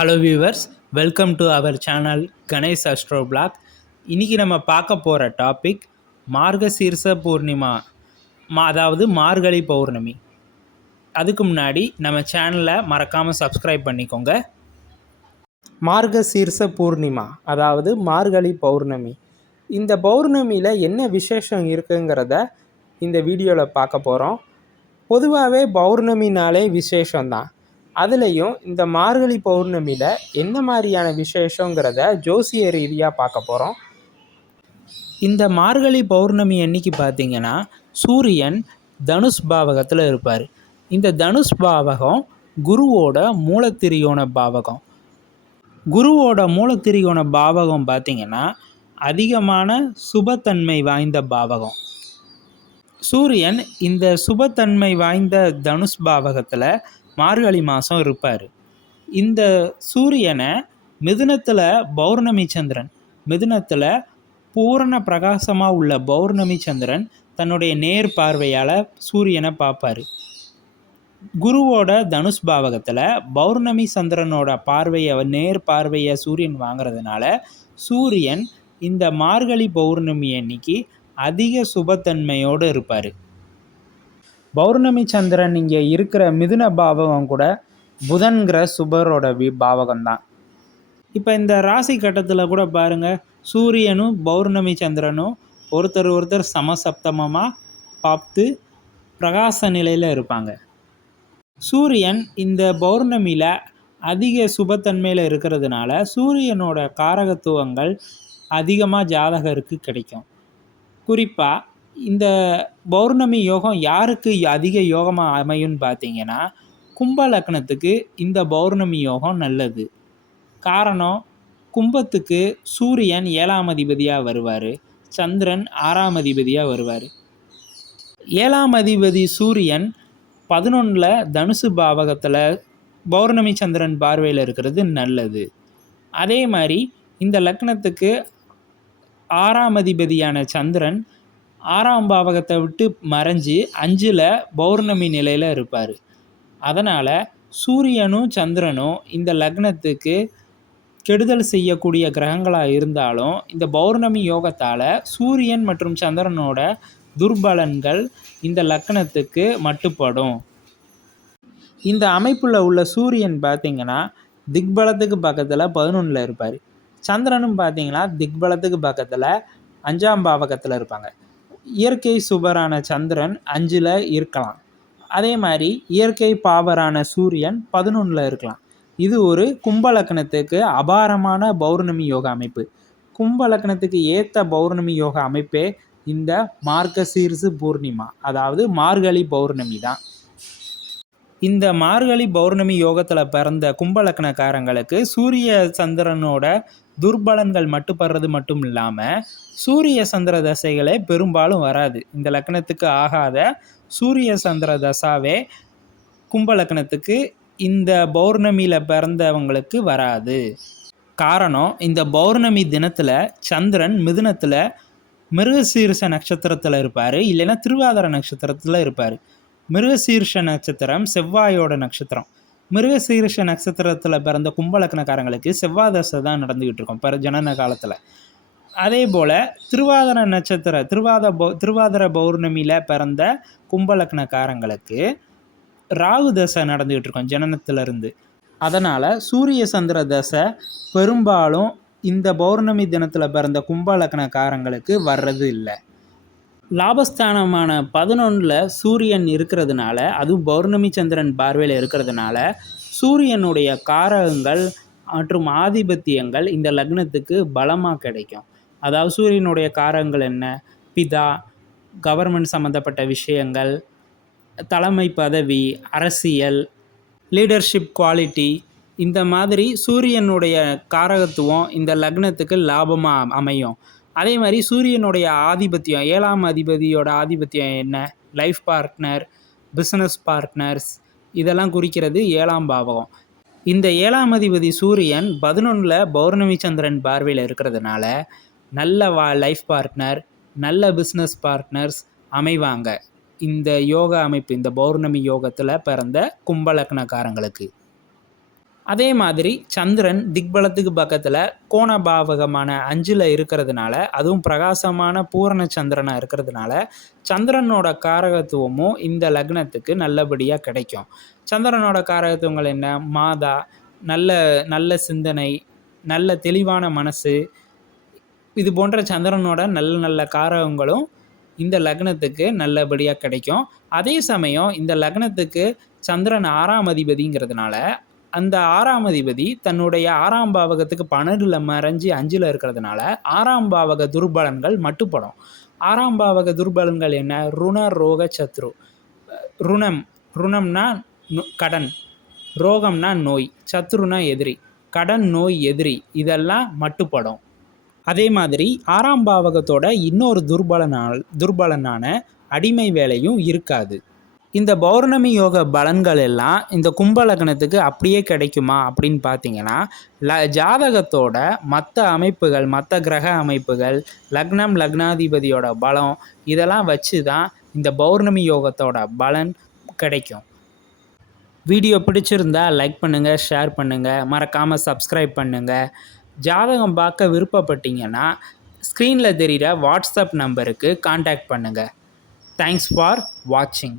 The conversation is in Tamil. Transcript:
Hello viewers welcome to our channel Ganesh astro blog இன்றைக்கி நம்ம பார்க்க போகிற டாபிக் மார்கசீர்ச பூர்ணிமா மா அதாவது மார்கழி பௌர்ணமி. அதுக்கு முன்னாடி நம்ம சேனலை மறக்காமல் சப்ஸ்கிரைப் பண்ணிக்கோங்க. மார்கசீர்ச பூர்ணிமா அதாவது மார்கழி பௌர்ணமி. இந்த பௌர்ணமியில் என்ன விசேஷம் இருக்குங்கிறத இந்த வீடியோவில் பார்க்க போகிறோம் பொதுவாகவே பௌர்ணமினாலே விசேஷம்தான். அதுலேயும் இந்த மார்கழி பௌர்ணமியில் என்ன மாதிரியான விசேஷங்கிறத ஜோசிய ரீதியாக பார்க்க போகிறோம் இந்த மார்கழி பௌர்ணமி அன்னைக்கு பார்த்தீங்கன்னா சூரியன் தனுஷ் பாவகத்தில் இருப்பார். இந்த தனுஷ் பாவகம் குருவோட மூலத்திரியோண பாவகம். குருவோட மூலத்திரியோண பாவகம் பார்த்தீங்கன்னா அதிகமான சுபத்தன்மை வாய்ந்த பாவகம். சூரியன் இந்த சுபத்தன்மை வாய்ந்த தனுஷ் பாவகத்தில் மார்கழி மாதம் இருப்பார். இந்த சூரியனை மிதுனத்தில் பௌர்ணமி சந்திரன் மிதுனத்தில் பூரண பிரகாசமாக உள்ள பௌர்ணமி சந்திரன் தன்னுடைய நேர் பார்வையால் சூரியனை பார்ப்பார். குருவோட தனுஷ் பாவகத்தில் பௌர்ணமி சந்திரனோட பார்வையை நேர் பார்வையை சூரியன் வாங்குறதுனால சூரியன் இந்த மார்கழி பௌர்ணமி அன்னைக்கு அதிக சுபத்தன்மையோடு இருப்பார். பௌர்ணமி சந்திரன் இங்கே இருக்கிற மிதுன பாவகம் கூட புதன்கிற சுபரோட வி பாவகம் தான் இப்போ இந்த ராசி கட்டத்தில் கூட பாருங்கள் சூரியனும் பௌர்ணமி சந்திரனும் ஒருத்தர் ஒருத்தர் சமசப்தமமாக பார்த்து பிரகாச நிலையில் இருப்பாங்க. சூரியன் இந்த பௌர்ணமியில் அதிக சுபத்தன்மையில் இருக்கிறதுனால சூரியனோட காரகத்துவங்கள் அதிகமாக ஜாதகருக்கு கிடைக்கும். குறிப்பாக இந்த பௌர்ணமி யோகம் யாருக்கு அதிக யோகமாக அமையும்னு பார்த்தீங்கன்னா கும்ப லக்னத்துக்கு இந்த பௌர்ணமி யோகம் நல்லது. காரணம் கும்பத்துக்கு சூரியன் ஏழாம் அதிபதியாக வருவார் சந்திரன் ஆறாம் அதிபதியாக வருவார். ஏழாம் அதிபதி சூரியன் பதினொன்றில் தனுசு பாவகத்தில் பௌர்ணமி சந்திரன் பார்வையில் இருக்கிறது நல்லது. அதே மாதிரி இந்த லக்னத்துக்கு ஆறாம் அதிபதியான சந்திரன் ஆறாம் பாவகத்தை விட்டு மறைஞ்சு அஞ்சில் பௌர்ணமி நிலையில் இருப்பார். அதனால் சூரியனும் சந்திரனும் இந்த லக்னத்துக்கு கெடுதல் செய்யக்கூடிய கிரகங்களாக இருந்தாலும் இந்த பௌர்ணமி யோகத்தால் சூரியன் மற்றும் சந்திரனோட துர்பலன்கள் இந்த லக்னத்துக்கு மட்டுப்படும். இந்த அமைப்பில் உள்ள சூரியன் பார்த்திங்கன்னா திக்பலத்துக்கு பக்கத்தில் பதினொன்றில் இருப்பார். சந்திரனும் பார்த்தீங்கன்னா திக்பலத்துக்கு பக்கத்தில் அஞ்சாம் பாவகத்தில் இருப்பாங்க. இயற்கை சுபரான சந்திரன் அஞ்சில் இருக்கலாம். அதே மாதிரி இயற்கை பாவரான சூரியன் பதினொன்றில் இருக்கலாம். இது ஒரு கும்பலக்கணத்துக்கு அபாரமான பௌர்ணமி யோக அமைப்பு. கும்பலக்கணத்துக்கு ஏற்ற பௌர்ணமி யோக அமைப்பே இந்த மார்கசீர்சு பூர்ணிமா அதாவது மார்கழி பௌர்ணமி தான். இந்த மார்கழி பௌர்ணமி யோகத்தில் பிறந்த கும்பலக்கணக்காரங்களுக்கு சூரிய சந்திரனோட துர்பலன்கள் மட்டுப்படுறது மட்டும் இல்லாமல் சூரிய சந்திர தசைகளே பெரும்பாலும் வராது. இந்த லக்கணத்துக்கு ஆகாத சூரிய சந்திர தசாவே கும்ப லக்னத்துக்கு இந்த பௌர்ணமியில் பிறந்தவங்களுக்கு வராது. காரணம் இந்த பௌர்ணமி தினத்தில் சந்திரன் மிதுனத்தில் மிருகசீர்ஷ நட்சத்திரத்தில் இருப்பார் இல்லைன்னா திருவாதிர நட்சத்திரத்தில் இருப்பார். மிருகசீர்ஷ நட்சத்திரம் செவ்வாயோட நட்சத்திரம். மிருகசீரிஷ நட்சத்திரத்தில் பிறந்த கும்பலக்கணக்காரங்களுக்கு செவ்வாய் தசை தான் நடந்துக்கிட்டு இருக்கும் பிற ஜனன காலத்தில். அதே போல் திருவாதிர நட்சத்திர திருவாத பௌ திருவாதிர பௌர்ணமியில் பிறந்த கும்பலக்கணக்காரங்களுக்கு ராகு தசை நடந்துக்கிட்டு இருக்கும் ஜனனத்திலிருந்து அதனால் சூரிய சந்திர தசை பெரும்பாலும் இந்த பௌர்ணமி தினத்தில் பிறந்த கும்பலக்கணக்காரங்களுக்கு வர்றது இல்லை. லாபஸ்தானமான பதினொன்றில் சூரியன் இருக்கிறதுனால அதுவும் பௌர்ணமி சந்திரன் பார்வையில் இருக்கிறதுனால சூரியனுடைய காரகங்கள் மற்றும் ஆதிபத்தியங்கள் இந்த லக்னத்துக்கு பலமாக கிடைக்கும். அதாவது சூரியனுடைய காரகங்கள் என்ன? பிதா கவர்மெண்ட் சம்மந்தப்பட்ட விஷயங்கள் தலைமை பதவி அரசியல் லீடர்ஷிப் குவாலிட்டி இந்த மாதிரி சூரியனுடைய காரகத்துவம் இந்த லக்னத்துக்கு லாபமாக அமையும். அதே மாதிரி சூரியனுடைய ஆதிபத்தியம் ஏழாம் அதிபதியோட ஆதிபத்தியம் என்ன? லைஃப் பார்ட்னர் பிஸ்னஸ் பார்ட்னர்ஸ் இதெல்லாம் குறிக்கிறது ஏழாம் பாவகம். இந்த ஏழாம் அதிபதி சூரியன் பதினொன்றில் பௌர்ணமி சந்திரன் பார்வையில் இருக்கிறதுனால நல்ல வா லைஃப் பார்ட்னர் நல்ல பிஸ்னஸ் பார்ட்னர்ஸ் அமைவாங்க. இந்த யோகா அமைப்பு இந்த பௌர்ணமி யோகத்தில் பிறந்த கும்பலக்னக்காரங்களுக்கு. அதே மாதிரி சந்திரன் திக்பலத்துக்கு பக்கத்தில் கோணபாவகமான அஞ்சில் இருக்கிறதுனால அதுவும் பிரகாசமான பூரண சந்திரனாக இருக்கிறதுனால சந்திரனோட காரகத்துவமும் இந்த லக்னத்துக்கு நல்லபடியாக கிடைக்கும். சந்திரனோட காரகத்துவங்கள் என்ன? மாதா நல்ல நல்ல சிந்தனை நல்ல தெளிவான மனசு இது போன்ற சந்திரனோட நல்ல நல்ல காரகங்களும் இந்த லக்னத்துக்கு நல்லபடியாக கிடைக்கும். அதே சமயம் இந்த லக்னத்துக்கு சந்திரன் ஆறாம் அதிபதிங்கிறதுனால அந்த ஆறாம் அதிபதி தன்னுடைய ஆறாம் பாவகத்துக்கு பன்னெண்டில் மறைஞ்சி அஞ்சில் இருக்கிறதுனால ஆறாம் பாவக துர்பலன்கள் மட்டுப்படும். ஆறாம் பாவக துர்பலன்கள் என்ன? ருண ரோக சத்ரு. ருணம் ருணம்னா நு- கடன். ரோகம்னா நோய். சத்ருனா எதிரி. கடன் நோய் எதிரி. இதெல்லாம் மட்டுப்படும். அதே மாதிரி ஆறாம் பாவகத்தோட இன்னொரு துர்பலனால் துர்பலனான அடிமை வேலையும் இருக்காது. இந்த பௌர்ணமி யோக பலன்கள் எல்லாம் இந்த கும்பலக்னத்துக்கு அப்படியே கிடைக்குமா அப்படின்னு பார்த்தீங்கன்னா ல ஜாதகத்தோட மற்ற அமைப்புகள் மற்ற கிரக அமைப்புகள் லக்னம் லக்னாதிபதியோட பலம் இதெல்லாம் வச்சு தான் இந்த பௌர்ணமி யோகத்தோட பலன் கிடைக்கும். வீடியோ பிடிச்சிருந்தா லைக் பண்ணுங்கள் ஷேர் பண்ணுங்கள் மறக்காமல் சப்ஸ்கிரைப் பண்ணுங்கள் ஜாதகம் பார்க்க விருப்பப்பட்டீங்கன்னா ஸ்க்ரீனில் தெரிகிற வாட்ஸ்அப் நம்பருக்கு காண்டாக்ட் பண்ணுங்கள் தேங்க்ஸ் ஃபார் வாட்சிங்